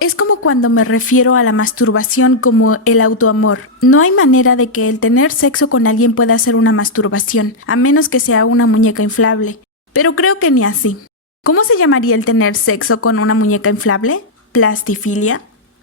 Es como cuando me refiero a la masturbación como el autoamor. No hay manera de que el tener sexo con alguien pueda ser una masturbación, a menos que sea una muñeca inflable. Pero creo que ni así. ¿Cómo se llamaría el tener sexo con una muñeca inflable? ¿Plastifilia?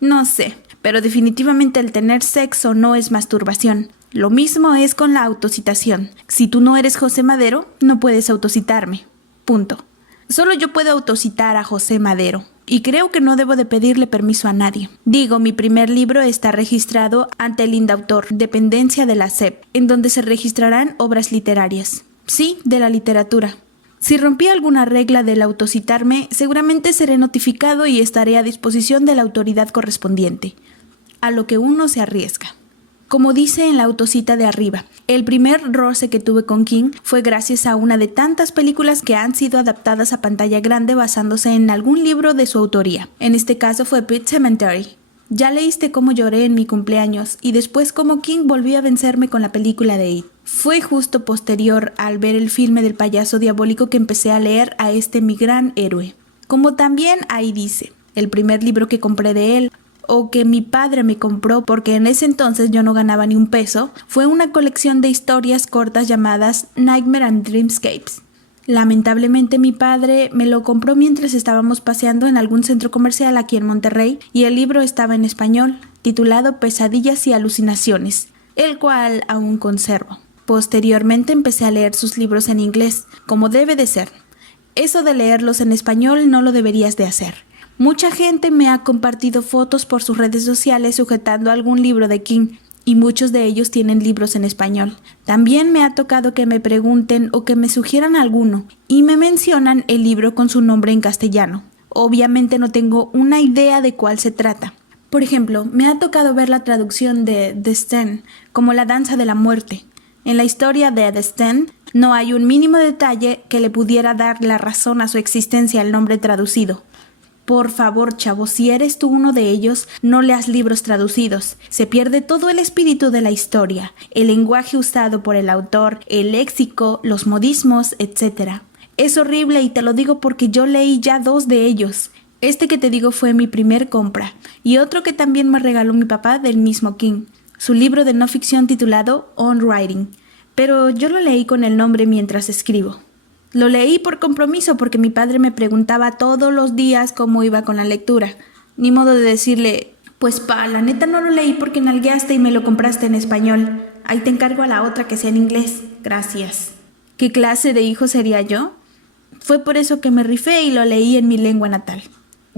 No sé, pero definitivamente el tener sexo no es masturbación. Lo mismo es con la autocitación. Si tú no eres José Madero, no puedes autocitarme. Punto. Solo yo puedo autocitar a José Madero. Y creo que no debo de pedirle permiso a nadie. Digo, mi primer libro está registrado ante el Indautor, dependencia de la SEP, en donde se registrarán obras literarias. Sí, de la literatura. Si rompí alguna regla del autocitarme, seguramente seré notificado y estaré a disposición de la autoridad correspondiente. A lo que uno se arriesga. Como dice en la autocita de arriba, el primer roce que tuve con King fue gracias a una de tantas películas que han sido adaptadas a pantalla grande basándose en algún libro de su autoría. En este caso fue Pet Sematary. Ya leíste cómo lloré en mi cumpleaños y después cómo King volvió a vencerme con la película de It. Fue justo posterior al ver el filme del payaso diabólico que empecé a leer a este mi gran héroe. Como también ahí dice, el primer libro que compré de él, o que mi padre me compró porque en ese entonces yo no ganaba ni un peso, fue una colección de historias cortas llamadas Nightmare and Dreamscapes. Lamentablemente mi padre me lo compró mientras estábamos paseando en algún centro comercial aquí en Monterrey y el libro estaba en español, titulado Pesadillas y Alucinaciones, el cual aún conservo. Posteriormente empecé a leer sus libros en inglés, como debe de ser. Eso de leerlos en español no lo deberías de hacer. Mucha gente me ha compartido fotos por sus redes sociales sujetando algún libro de King y muchos de ellos tienen libros en español. También me ha tocado que me pregunten o que me sugieran alguno y me mencionan el libro con su nombre en castellano. Obviamente no tengo una idea de cuál se trata. Por ejemplo, me ha tocado ver la traducción de The Stand como la danza de la muerte. En la historia de The Stand no hay un mínimo detalle que le pudiera dar la razón a su existencia al nombre traducido. Por favor, chavo, si eres tú uno de ellos, no leas libros traducidos. Se pierde todo el espíritu de la historia, el lenguaje usado por el autor, el léxico, los modismos, etc. Es horrible y te lo digo porque yo leí ya 2 de ellos. Este que te digo fue mi primer compra y otro que también me regaló mi papá del mismo King, su libro de no ficción titulado On Writing, pero yo lo leí con el nombre mientras escribo. Lo leí por compromiso porque mi padre me preguntaba todos los días cómo iba con la lectura. Ni modo de decirle, pues la neta no lo leí porque nalgueaste y me lo compraste en español. Ahí te encargo a la otra que sea en inglés. Gracias. ¿Qué clase de hijo sería yo? Fue por eso que me rifé y lo leí en mi lengua natal.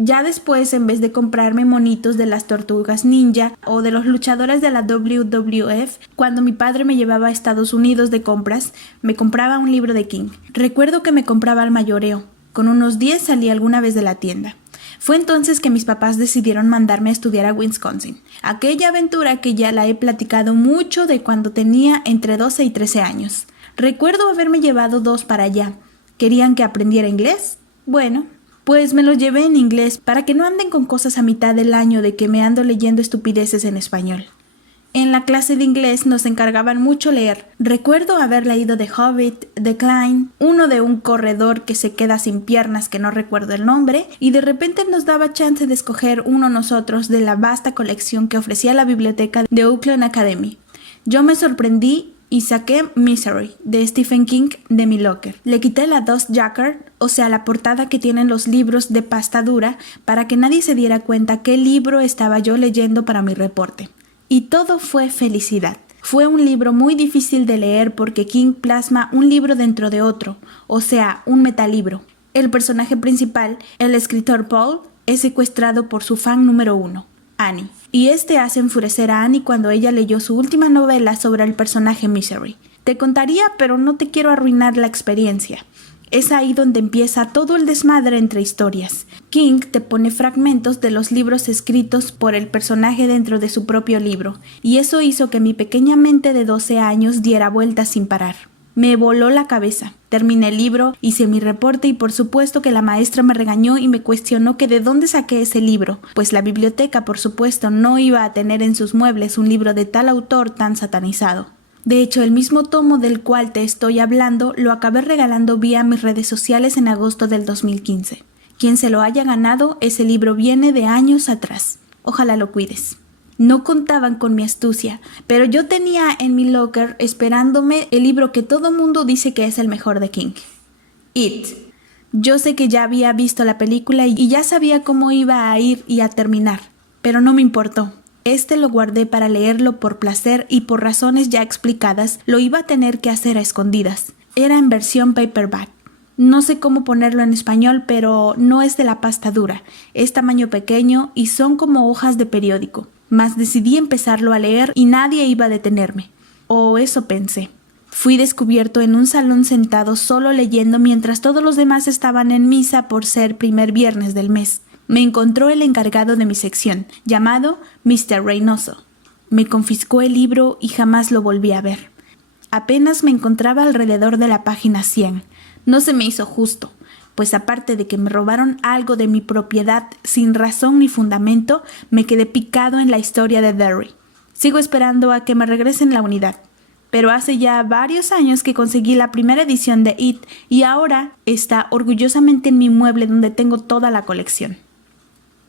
Ya después, en vez de comprarme monitos de las tortugas ninja o de los luchadores de la WWF, cuando mi padre me llevaba a Estados Unidos de compras, me compraba un libro de King. Recuerdo que me compraba al mayoreo. Con unos 10 salí alguna vez de la tienda. Fue entonces que mis papás decidieron mandarme a estudiar a Wisconsin. Aquella aventura que ya la he platicado mucho de cuando tenía entre 12 y 13 años. Recuerdo haberme llevado 2 para allá. ¿Querían que aprendiera inglés? Bueno, pues me los llevé en inglés para que no anden con cosas a mitad del año de que me ando leyendo estupideces en español. En la clase de inglés nos encargaban mucho leer. Recuerdo haber leído The Hobbit, The Klein, uno de un corredor que se queda sin piernas que no recuerdo el nombre, y de repente nos daba chance de escoger uno nosotros de la vasta colección que ofrecía la biblioteca de Oakland Academy. Yo me sorprendí y saqué Misery, de Stephen King, de mi locker. Le quité la dust jacket, o sea, la portada que tienen los libros de pasta dura, para que nadie se diera cuenta qué libro estaba yo leyendo para mi reporte. Y todo fue felicidad. Fue un libro muy difícil de leer porque King plasma un libro dentro de otro, o sea, un metalibro. El personaje principal, el escritor Paul, es secuestrado por su fan número 1, Annie. Y este hace enfurecer a Annie cuando ella leyó su última novela sobre el personaje Misery. Te contaría, pero no te quiero arruinar la experiencia. Es ahí donde empieza todo el desmadre entre historias. King te pone fragmentos de los libros escritos por el personaje dentro de su propio libro, y eso hizo que mi pequeña mente de 12 años diera vueltas sin parar. Me voló la cabeza. Terminé el libro, hice mi reporte y por supuesto que la maestra me regañó y me cuestionó que de dónde saqué ese libro, pues la biblioteca por supuesto no iba a tener en sus muebles un libro de tal autor tan satanizado. De hecho, el mismo tomo del cual te estoy hablando lo acabé regalando vía mis redes sociales en agosto del 2015. Quien se lo haya ganado, ese libro viene de años atrás. Ojalá lo cuides. No contaban con mi astucia, pero yo tenía en mi locker esperándome el libro que todo mundo dice que es el mejor de King. It. Yo sé que ya había visto la película y ya sabía cómo iba a ir y a terminar, pero no me importó. Lo guardé para leerlo por placer y por razones ya explicadas lo iba a tener que hacer a escondidas. Era en versión paperback. No sé cómo ponerlo en español, pero no es de la pasta dura. Es tamaño pequeño y son como hojas de periódico. Mas decidí empezarlo a leer y nadie iba a detenerme. O eso pensé. Fui descubierto en un salón sentado solo leyendo mientras todos los demás estaban en misa por ser primer viernes del mes. Me encontró el encargado de mi sección, llamado Mr. Reynoso. Me confiscó el libro y jamás lo volví a ver. Apenas me encontraba alrededor de la página 100. No se me hizo justo, pues aparte de que me robaron algo de mi propiedad sin razón ni fundamento, me quedé picado en la historia de Derry. Sigo esperando a que me regresen la unidad. Pero hace ya varios años que conseguí la primera edición de It y ahora está orgullosamente en mi mueble donde tengo toda la colección.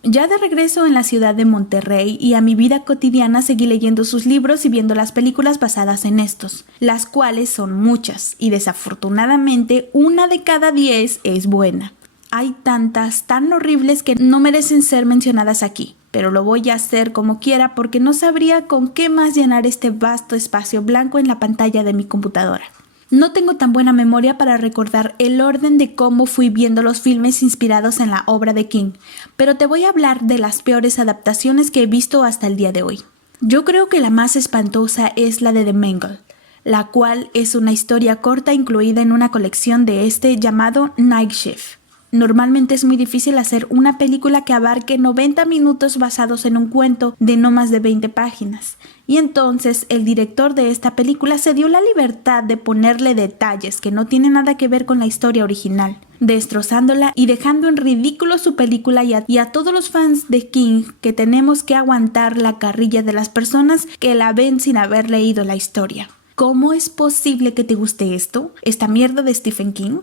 Ya de regreso en la ciudad de Monterrey y a mi vida cotidiana seguí leyendo sus libros y viendo las películas basadas en estos, las cuales son muchas y desafortunadamente 1 de cada 10 es buena. Hay tantas tan horribles que no merecen ser mencionadas aquí, pero lo voy a hacer como quiera porque no sabría con qué más llenar este vasto espacio blanco en la pantalla de mi computadora. No tengo tan buena memoria para recordar el orden de cómo fui viendo los filmes inspirados en la obra de King, pero te voy a hablar de las peores adaptaciones que he visto hasta el día de hoy. Yo creo que la más espantosa es la de The Mangle, la cual es una historia corta incluida en una colección de llamado Night Shift. Normalmente es muy difícil hacer una película que abarque 90 minutos basados en un cuento de no más de 20 páginas. Y entonces el director de esta película se dio la libertad de ponerle detalles que no tienen nada que ver con la historia original, destrozándola y dejando en ridículo su película y a todos los fans de King que tenemos que aguantar la carrilla de las personas que la ven sin haber leído la historia. ¿Cómo es posible que te guste esto? ¿Esta mierda de Stephen King?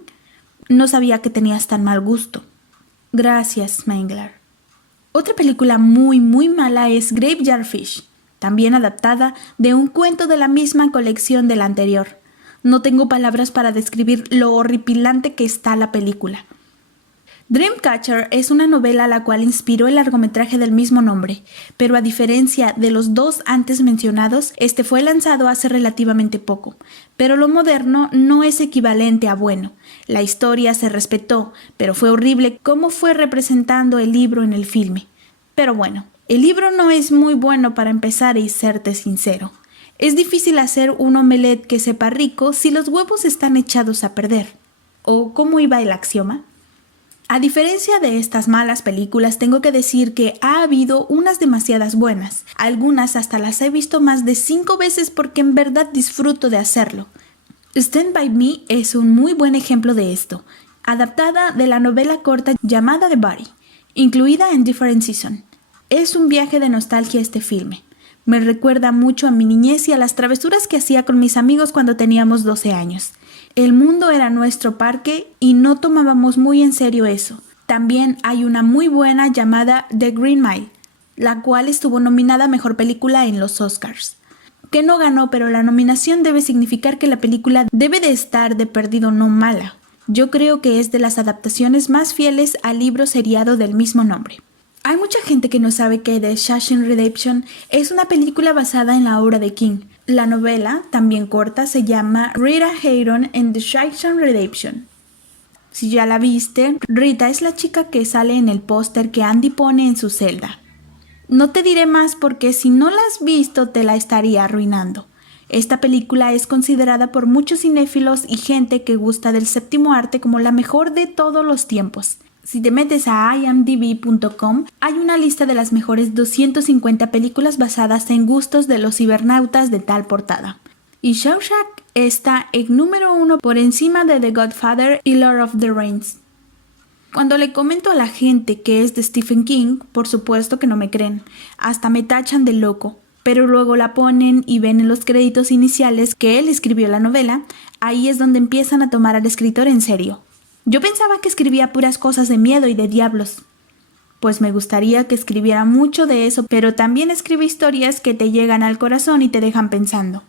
No sabía que tenías tan mal gusto. Gracias, Mangler. Otra película muy mala es Graveyard Fish, también adaptada de un cuento de la misma colección de la anterior. No tengo palabras para describir lo horripilante que está la película. Dreamcatcher es una novela la cual inspiró el largometraje del mismo nombre, pero a diferencia de los 2 antes mencionados, este fue lanzado hace relativamente poco. Pero lo moderno no es equivalente a bueno. La historia se respetó, pero fue horrible cómo fue representando el libro en el filme. Pero bueno, el libro no es muy bueno para empezar y serte sincero. Es difícil hacer un omelette que sepa rico si los huevos están echados a perder. ¿O cómo iba el axioma? A diferencia de estas malas películas, tengo que decir que ha habido unas demasiadas buenas. Algunas hasta las he visto más de 5 veces porque en verdad disfruto de hacerlo. Stand By Me es un muy buen ejemplo de esto, adaptada de la novela corta llamada The Body, incluida en Different Season. Es un viaje de nostalgia este filme. Me recuerda mucho a mi niñez y a las travesuras que hacía con mis amigos cuando teníamos 12 años. El mundo era nuestro parque y no tomábamos muy en serio eso. También hay una muy buena llamada The Green Mile, la cual estuvo nominada a Mejor Película en los Oscars. Que no ganó, pero la nominación debe significar que la película debe de estar de perdido no mala. Yo creo que es de las adaptaciones más fieles al libro seriado del mismo nombre. Hay mucha gente que no sabe que The Shawshank Redemption es una película basada en la obra de King. La novela, también corta, se llama Rita Hayworth en The Shawshank Redemption. Si ya la viste, Rita es la chica que sale en el póster que Andy pone en su celda. No te diré más porque si no la has visto te la estaría arruinando. Esta película es considerada por muchos cinéfilos y gente que gusta del séptimo arte como la mejor de todos los tiempos. Si te metes a imdb.com, hay una lista de las mejores 250 películas basadas en gustos de los cibernautas de tal portada. Y Shawshank está en número 1 por encima de The Godfather y Lord of the Rings. Cuando le comento a la gente que es de Stephen King, por supuesto que no me creen, hasta me tachan de loco, pero luego la ponen y ven en los créditos iniciales que él escribió la novela, ahí es donde empiezan a tomar al escritor en serio. Yo pensaba que escribía puras cosas de miedo y de diablos. Pues me gustaría que escribiera mucho de eso, pero también escribe historias que te llegan al corazón y te dejan pensando.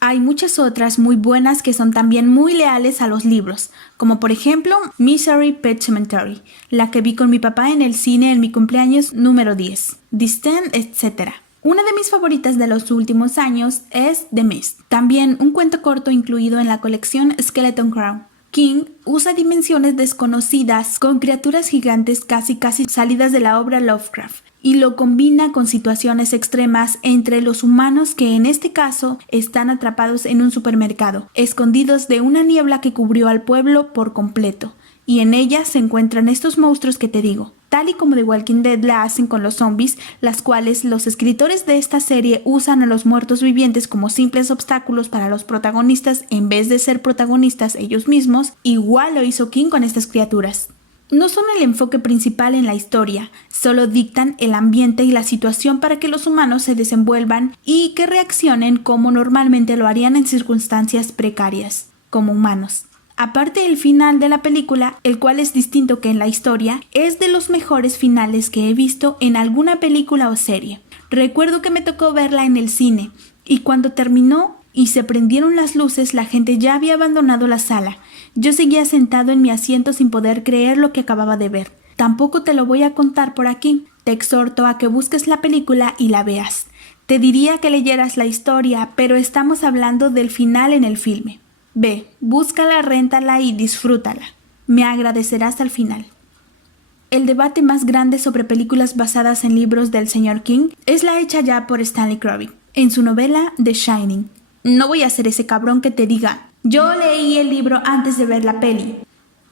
Hay muchas otras muy buenas que son también muy leales a los libros, como por ejemplo Misery Pet Cemetery, la que vi con mi papá en el cine en mi cumpleaños número 10, The Stand, etc. Una de mis favoritas de los últimos años es The Mist, también un cuento corto incluido en la colección Skeleton Crown. King usa dimensiones desconocidas con criaturas gigantes casi salidas de la obra Lovecraft y lo combina con situaciones extremas entre los humanos que en este caso están atrapados en un supermercado, escondidos de una niebla que cubrió al pueblo por completo, y en ella se encuentran estos monstruos que te digo. Tal y como The Walking Dead la hacen con los zombies, las cuales los escritores de esta serie usan a los muertos vivientes como simples obstáculos para los protagonistas en vez de ser protagonistas ellos mismos, igual lo hizo King con estas criaturas. No son el enfoque principal en la historia, solo dictan el ambiente y la situación para que los humanos se desenvuelvan y que reaccionen como normalmente lo harían en circunstancias precarias, como humanos. Aparte el final de la película, el cual es distinto que en la historia, es de los mejores finales que he visto en alguna película o serie. Recuerdo que me tocó verla en el cine, y cuando terminó y se prendieron las luces, la gente ya había abandonado la sala. Yo seguía sentado en mi asiento sin poder creer lo que acababa de ver. Tampoco te lo voy a contar por aquí. Te exhorto a que busques la película y la veas. Te diría que leyeras la historia, pero estamos hablando del final en el filme. Ve, búscala, réntala y disfrútala. Me agradecerás al final. El debate más grande sobre películas basadas en libros del señor King es la hecha ya por Stanley Kubrick, en su novela The Shining. No voy a ser ese cabrón que te diga, yo leí el libro antes de ver la peli.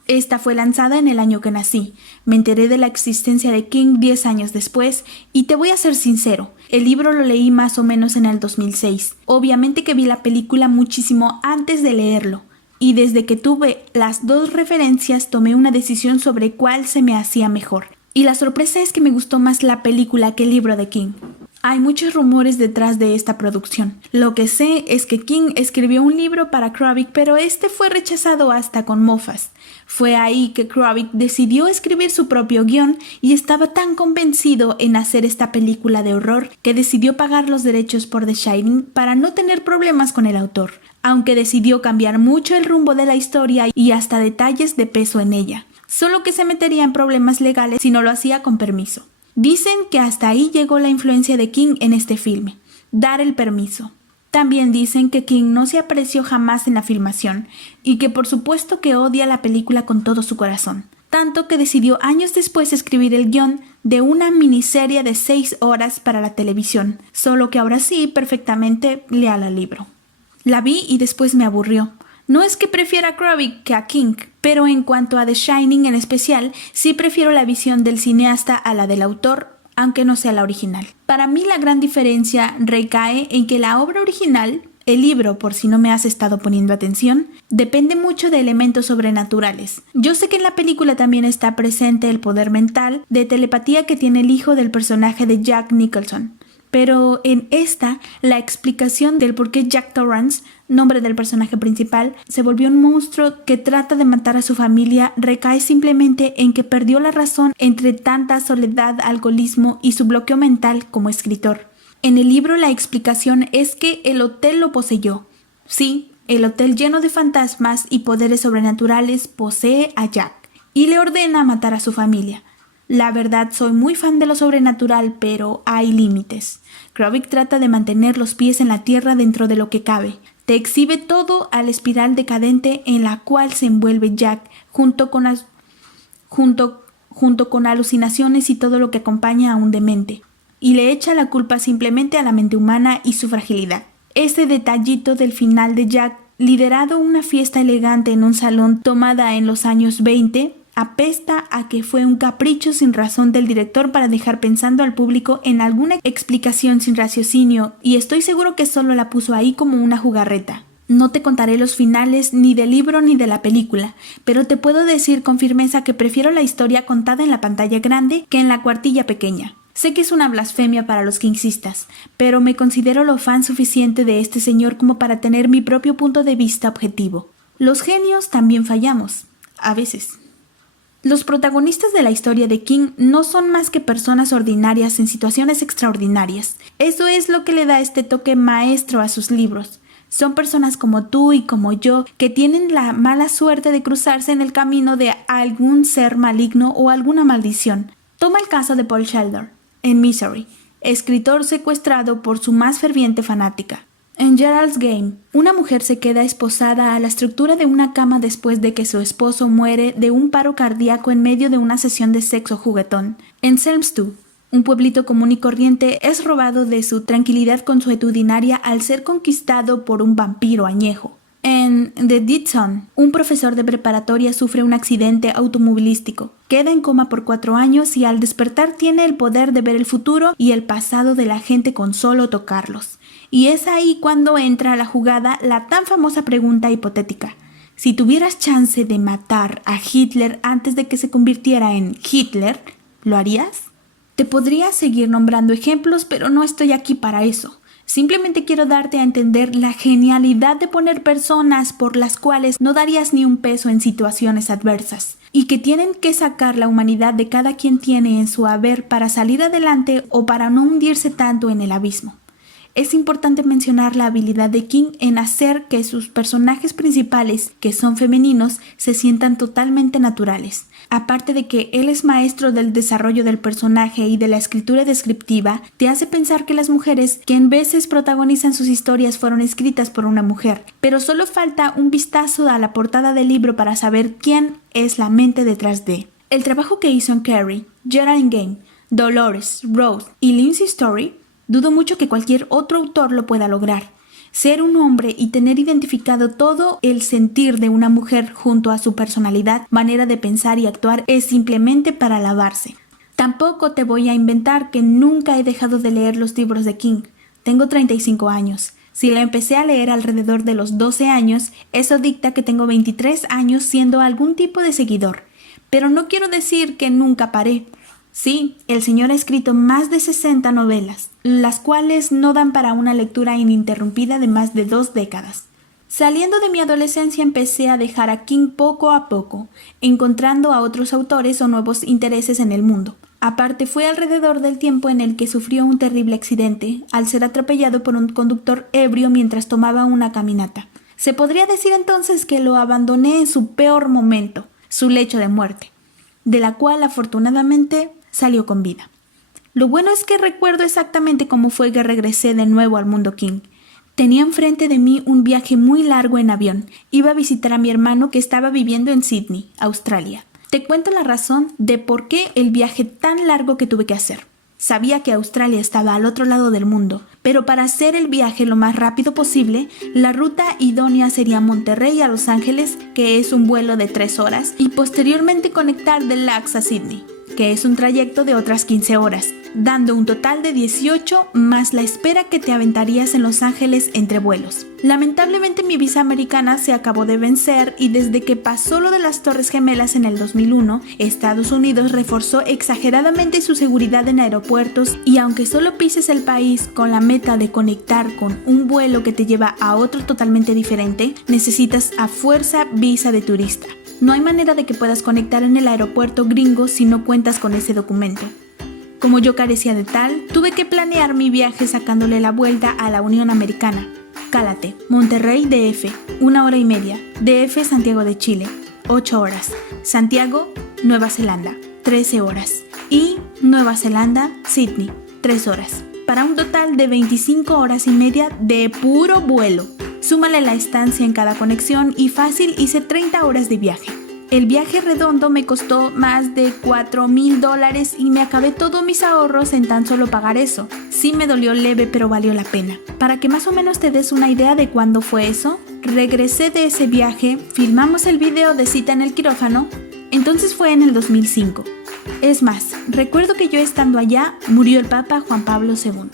Esta fue lanzada en el año que nací. Me enteré de la existencia de King 10 años después y te voy a ser sincero, el libro lo leí más o menos en el 2006. Obviamente que vi la película muchísimo antes de leerlo y desde que tuve las dos referencias tomé una decisión sobre cuál se me hacía mejor. Y la sorpresa es que me gustó más la película que el libro de King. Hay muchos rumores detrás de esta producción. Lo que sé es que King escribió un libro para Kubrick, pero este fue rechazado hasta con mofas. Fue ahí que Kubrick decidió escribir su propio guión y estaba tan convencido en hacer esta película de horror que decidió pagar los derechos por The Shining para no tener problemas con el autor, aunque decidió cambiar mucho el rumbo de la historia y hasta detalles de peso en ella. Solo que se metería en problemas legales si no lo hacía con permiso. Dicen que hasta ahí llegó la influencia de King en este filme, dar el permiso. También dicen que King no se apreció jamás en la filmación y que por supuesto que odia la película con todo su corazón, tanto que decidió años después escribir el guión de una miniserie de 6 horas para la televisión, solo que ahora sí perfectamente leal al libro. La vi y después me aburrió. No es que prefiera a Kubrick que a King, pero en cuanto a The Shining en especial, sí prefiero la visión del cineasta a la del autor, aunque no sea la original. Para mí la gran diferencia recae en que la obra original, el libro, por si no me has estado poniendo atención, depende mucho de elementos sobrenaturales. Yo sé que en la película también está presente el poder mental de telepatía que tiene el hijo del personaje de Jack Nicholson, pero en esta, la explicación del por qué Jack Torrance, nombre del personaje principal, se volvió un monstruo que trata de matar a su familia recae simplemente en que perdió la razón entre tanta soledad, alcoholismo y su bloqueo mental como escritor. En el libro la explicación es que el hotel lo poseyó. Sí, el hotel lleno de fantasmas y poderes sobrenaturales posee a Jack y le ordena matar a su familia. La verdad, soy muy fan de lo sobrenatural, pero hay límites. Kubrick trata de mantener los pies en la tierra dentro de lo que cabe. Te exhibe todo a la espiral decadente en la cual se envuelve Jack, junto con alucinaciones y todo lo que acompaña a un demente. Y le echa la culpa simplemente a la mente humana y su fragilidad. Ese detallito del final de Jack, liderado una fiesta elegante en un salón tomada en los años 20, apesta a que fue un capricho sin razón del director para dejar pensando al público en alguna explicación sin raciocinio, y estoy seguro que solo la puso ahí como una jugarreta. No te contaré los finales ni del libro ni de la película, pero te puedo decir con firmeza que prefiero la historia contada en la pantalla grande que en la cuartilla pequeña. Sé que es una blasfemia para los kingsistas, pero me considero lo fan suficiente de este señor como para tener mi propio punto de vista objetivo. Los genios también fallamos. a veces. Los protagonistas de la historia de King no son más que personas ordinarias en situaciones extraordinarias. Eso es lo que le da este toque maestro a sus libros. Son personas como tú y como yo que tienen la mala suerte de cruzarse en el camino de algún ser maligno o alguna maldición. Toma el caso de Paul Sheldon, en Misery, escritor secuestrado por su más ferviente fanática. En Gerald's Game, una mujer se queda esposada a la estructura de una cama después de que su esposo muere de un paro cardíaco en medio de una sesión de sexo juguetón. En Selmstad, un pueblito común y corriente es robado de su tranquilidad consuetudinaria al ser conquistado por un vampiro añejo. En The Dead Zone, un profesor de preparatoria sufre un accidente automovilístico, queda en coma por 4 años y al despertar tiene el poder de ver el futuro y el pasado de la gente con solo tocarlos. Y es ahí cuando entra a la jugada la tan famosa pregunta hipotética: si tuvieras chance de matar a Hitler antes de que se convirtiera en Hitler, ¿lo harías? Te podría seguir nombrando ejemplos, pero no estoy aquí para eso. Simplemente quiero darte a entender la genialidad de poner personas por las cuales no darías ni un peso en situaciones adversas y que tienen que sacar la humanidad de cada quien tiene en su haber para salir adelante o para no hundirse tanto en el abismo. Es importante mencionar la habilidad de King en hacer que sus personajes principales, que son femeninos, se sientan totalmente naturales. Aparte de que él es maestro del desarrollo del personaje y de la escritura descriptiva, te hace pensar que las mujeres que en veces protagonizan sus historias fueron escritas por una mujer, pero solo falta un vistazo a la portada del libro para saber quién es la mente detrás de. El trabajo que hizo en Carrie, Gerald's Game, Dolores, Rose y Lindsay Story, dudo mucho que cualquier otro autor lo pueda lograr. Ser un hombre y tener identificado todo el sentir de una mujer junto a su personalidad, manera de pensar y actuar es simplemente para alabarse. Tampoco te voy a inventar que nunca he dejado de leer los libros de King. Tengo 35 años. Si la empecé a leer alrededor de los 12 años, eso dicta que tengo 23 años siendo algún tipo de seguidor. Pero no quiero decir que nunca paré. Sí, el señor ha escrito más de 60 novelas, las cuales no dan para una lectura ininterrumpida de más de 2 décadas. Saliendo de mi adolescencia empecé a dejar a King poco a poco, encontrando a otros autores o nuevos intereses en el mundo. Aparte fue alrededor del tiempo en el que sufrió un terrible accidente, al ser atropellado por un conductor ebrio mientras tomaba una caminata. Se podría decir entonces que lo abandoné en su peor momento, su lecho de muerte, de la cual afortunadamente salió con vida. Lo bueno es que recuerdo exactamente cómo fue que regresé de nuevo al mundo King. Tenía enfrente de mí un viaje muy largo en avión. Iba a visitar a mi hermano que estaba viviendo en Sydney, Australia. Te cuento la razón de por qué el viaje tan largo que tuve que hacer. Sabía que Australia estaba al otro lado del mundo, pero para hacer el viaje lo más rápido posible, la ruta idónea sería Monterrey a Los Ángeles, que es un vuelo de 3 horas, y posteriormente conectar de Lax a Sydney, que es un trayecto de otras 15 horas, dando un total de 18 más la espera que te aventarías en Los Ángeles entre vuelos. Lamentablemente mi visa americana se acabó de vencer y desde que pasó lo de las Torres Gemelas en el 2001, Estados Unidos reforzó exageradamente su seguridad en aeropuertos y aunque solo pises el país con la meta de conectar con un vuelo que te lleva a otro totalmente diferente, necesitas a fuerza visa de turista. No hay manera de que puedas conectar en el aeropuerto gringo si no cuentas con ese documento. Como yo carecía de tal, tuve que planear mi viaje sacándole la vuelta a la Unión Americana. Cálate, Monterrey DF, 1 hora y media. DF Santiago de Chile, 8 horas. Santiago, Nueva Zelanda, 13 horas. Y Nueva Zelanda, Sydney, 3 horas. Para un total de 25 horas y media de puro vuelo. Súmale la estancia en cada conexión y fácil hice 30 horas de viaje. El viaje redondo me costó más de $4,000 y me acabé todos mis ahorros en tan solo pagar eso. Sí me dolió leve, pero valió la pena. Para que más o menos te des una idea de cuándo fue eso, regresé de ese viaje, filmamos el video de cita en el quirófano, entonces fue en el 2005. Es más, recuerdo que yo estando allá, murió el Papa Juan Pablo II.